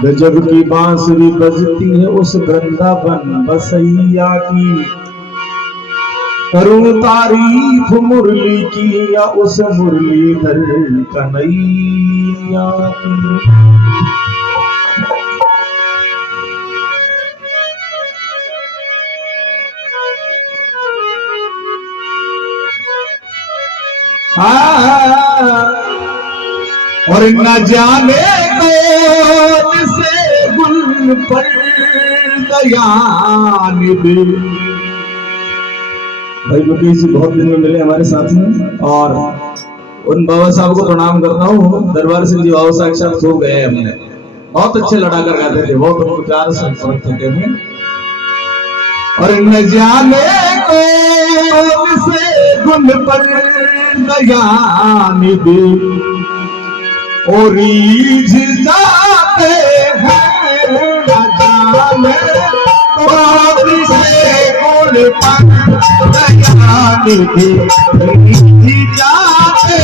गजब की बांसुरी बजती है उस वृंदावन बसैया की। करूं तारीफ मुरली की या उस मुरलीधर कन्हैया की। और न जाने कौन से गुल पर दयान दे। भाई मुकेश जी बहुत दिन में मिले हमारे साथ में, और उन बाबा साहब को प्रणाम करता हूँ। दरबार सिंह जी बाबा साक्षात हो गए हमने, बहुत अच्छे लड़ा कर गाते थे, बहुत प्यार से थे। और न जाने कौन से गुल पर दयान दे और रीझ जाते हैं, न जाने कौन से गुल पर दयान दे रीझ जाते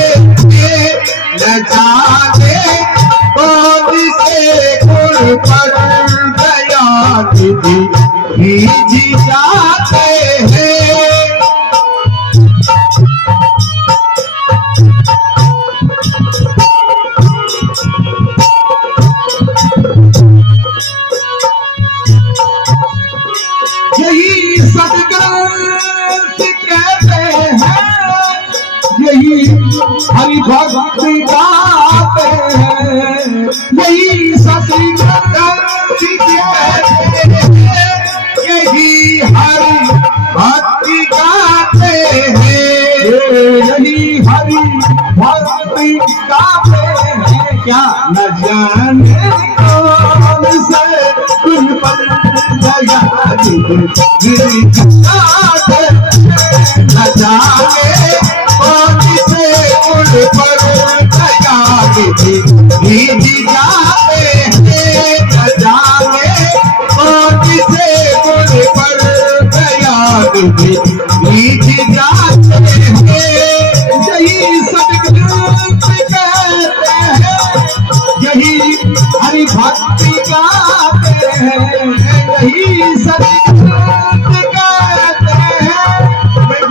हैं, न जाने कौन से गुल पर दयान दे रीझ जाते हैं। यही सदग्रंथ कहते हैं, यही हरि भक्ति गाते हैं, यही सदग्रंथ कहते हैं, यही हरि भक्ति गाते हैं, यही हरि भक्ति गाते हैं। क्या न जाने कौन से गुल पर दयान दे रीझ जाते हैं, न जाने कौन से गुल पर दयान दे रीझ जाते हैं, न जाने कौन से गुल पर दयान दे रीझ जाते हैं। यही सदग्रंथ कहते हैं, यही हरि भक्ति गाते हैं, यही सदग्रंथ कहते हैं,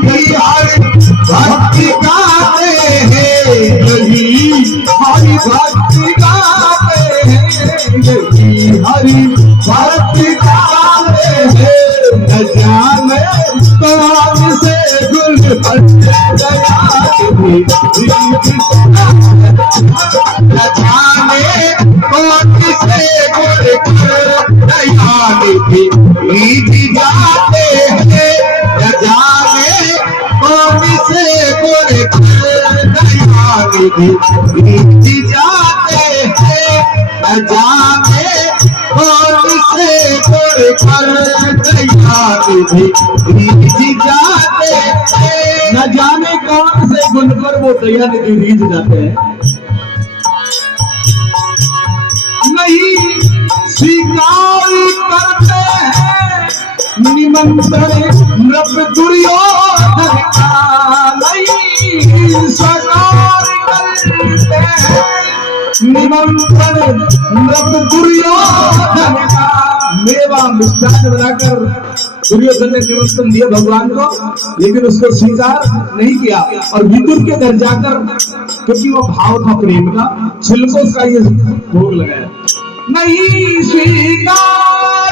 यही हरि भक्ति गाते हैं, यही हरि भक्ति गाते हैं, यही हरि भक्ति गाते हैं। न जाने कौन से गुल पर दयान दे, न जाने कौन से गुल पर दयान दे रीझ जाते हैं, न जाने कौन से गुल पर दयान दे रीझ जाते हैं, न जाने कौन से गुल पर दयान दे रीझ जाते हैं। न जाने कौन से गुल पर वो दया निधि रीझ जाते हैं। नहीं स्वीकार करते हैं निमंत्रण नृप दुर्योधन का, नहीं स्वीकार करते हैं निमंत्रण नृप दुर्योधन का। मेवा मिष्ठान बनाकर दुर्योधन ने निमंत्रण दिया भगवान को, लेकिन उसको स्वीकार नहीं किया। और विदुर के घर जाकर, क्योंकि वो भाव था प्रेम का, छिलकों का ये भोग लगाया। नहीं स्वीकार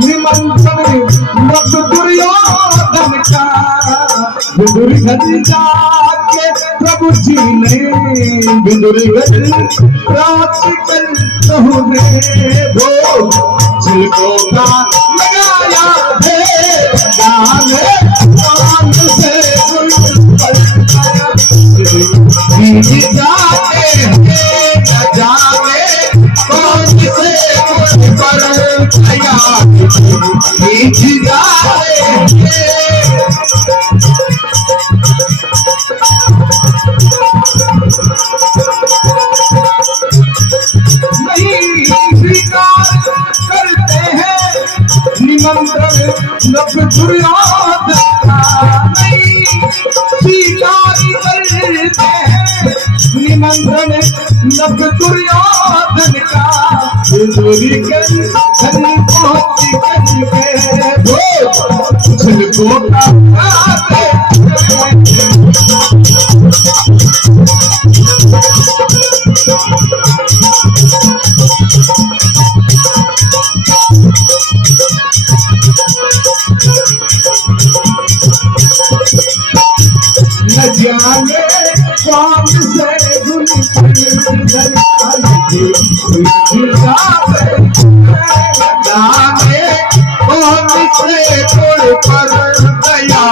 निमंत्रण नृप दुर्योधन का, विदुर घर जाके प्रभु जी ने विदुर घर प्राप्त कर कहूँ भोग छिलकों का लगाया है, जाने कौन से गुल पर रीझ जाते हैं, न जाने कौन से गुल पर दयान दे रीझ जाते हैं। नहीं स्वीकार करते हैं निमंत्रण नृप दुर्योधन का, नहीं स्वीकार करते हैं निमंत्रण नभ दुर्योधन का दूरी कर धन पहुंची करके झलको का न जाने कौन से गुण जाने कौन से गुण पर दया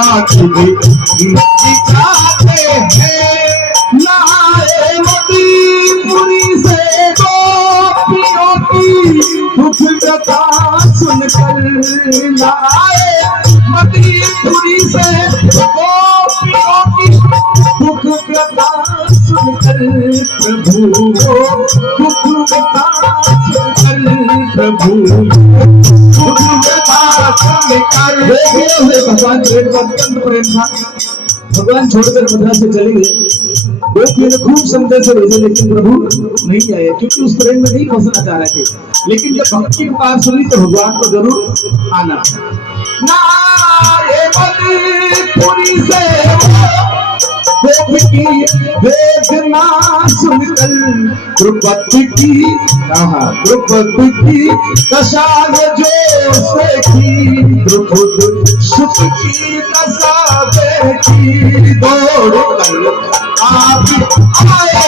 दिखाते हैं लाए मदीपुरी से गोपियों की दुख कथा सुनकर लाए मदीपुरी से गोपियों की दुख कथा सुनकर प्रभु दुख कथा सुनकर प्रभु दुख कथा सुनकर भगवान प्रेम का अत्यंत प्रेम था। भगवान छोड़कर मथुरा से चले गए। गोपियों ने खूब समझे से भेजे लेकिन प्रभु नहीं आए क्योंकि उस प्रेम में नहीं फंसना चाह रहे थे। लेकिन जब भक्ति की बात सुनी तो भगवान को जरूर आना। मदीपुरी से की वेदना सुनकर द्रुपद की दशा जो देखी द्रुपद सुख की दशा देखी दौड़ कर आप आए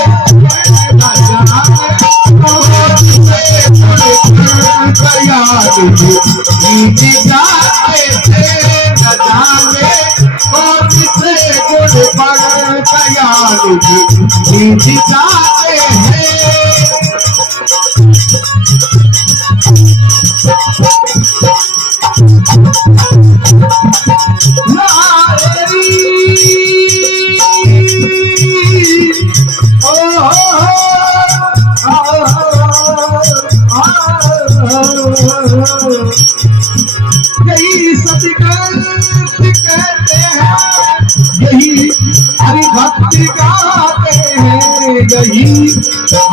जाते हैं यही सतगंध कहते हैं यही हरि भक्ति गाते हैं यही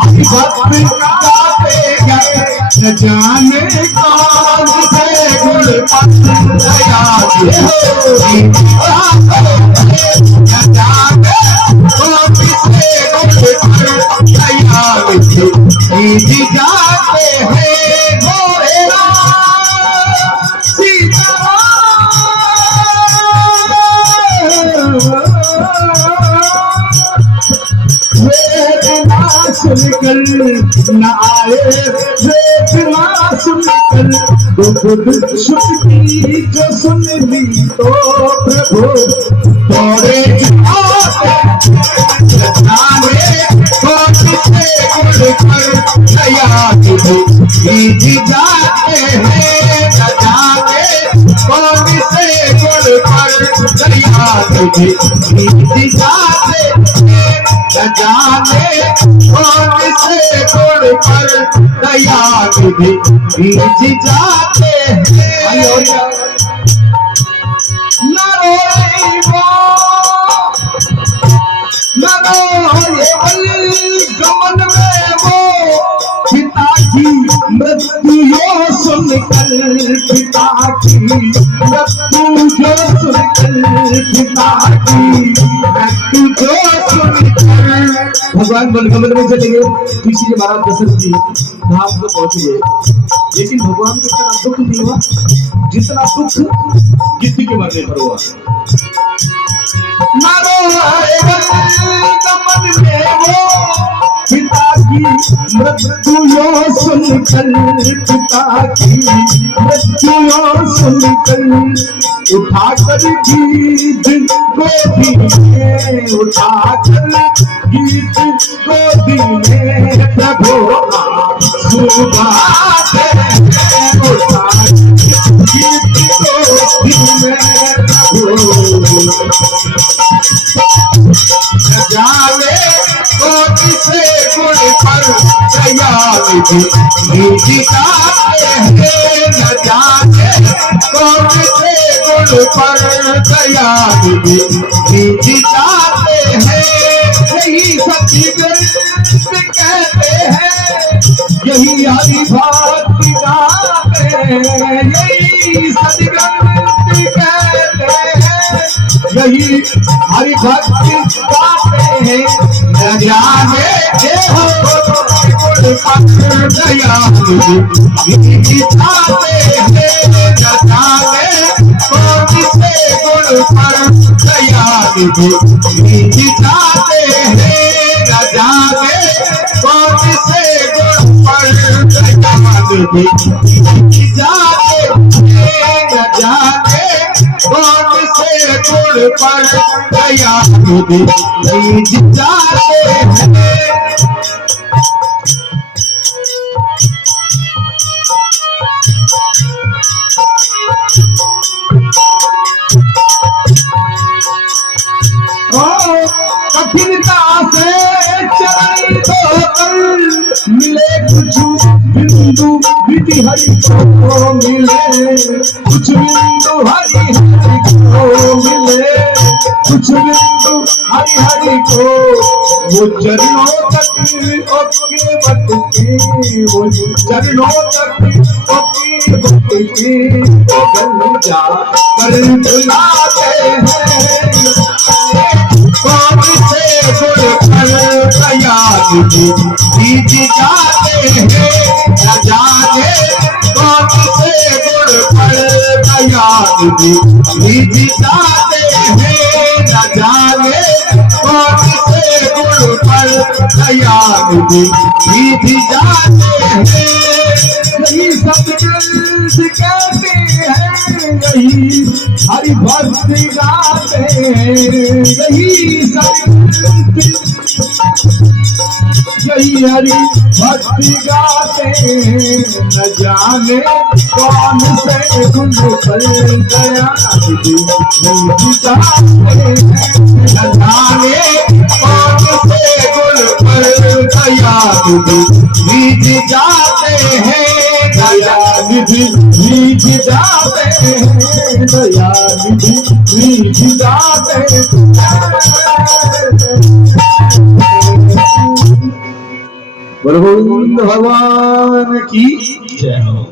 हरि भक्ति गाते हैं न जाने कौन से गुण दया न जाने कौन से गुण दया जाते हैं गोरे सुनकर न आए वेदना सुनकर दुख सुख की जो सुन ली तो प्रभु तोरे जाने कौन से गुण कर दया जाते हैं न जाने कौन से गुण कर दया जाते न जाने कौन से गुण पर दया निधि जाते हैं न गमन में वो पिता की मृत्यु सुनकर पिता की मृत्यु जो सुनकर पिता की मृत्यु जो सुनकर भगवान बनगमन में चले गए। किसी के महाराज दशरथ जी धाम को पहुंच गए लेकिन भगवान को इतना दुख नहीं हुआ जितना दुख गिद्ध के मरने पर हुआ। पिता की मृत्यु सुनकर पिता की मृत्यु सुनकर उठाकर गीत गोदी में उठाकर गीत गोदी में प्रभु सुबाते उठाकर गीत गोदी में प्रभु जावे कौन से गुण पर दया निधि जाते हैं न जाने कौन से गुण पर दया निधि जाते हैं यही सच्ची यही हरि भक्ति गाते यही सदगंति कहते यही हरि भक्ति गाते हैं न जाने के हो गुण पत्र दया चाहते हैं न जाने कौन से गुण पर दया चाहते हैं न जाने कौन से गुण पर दया जाते न जाने कौन से गुण पर दया जाते हैं कठिनता से चरण धोकर मिले कुछ बिंदु विधि हरि को मिले कुछ बिंदु हरि को मिले कुछ बिंदु हरि को वो चरणों तक ओके बटके वो चरणों तक ओके बटके गल जा कर बुलाते हैं कौन से गुण पर दया जाते हैं न जाने कौन से गुण पर दया जाते हैं न जाने कौन से गुण पर दया जाते हैं यही सतगुरु कहते हैं यही हरि भक्ति गाते हैं यही सतगुरु यही हरि भक्ति गाते हैं न जाने कौन से गुण पर दया न जाने कौन से गुण पर दया जाते हैं दया निधि जाते हैं दया निधि जाते बोलो गोविंद भगवान की जय हो।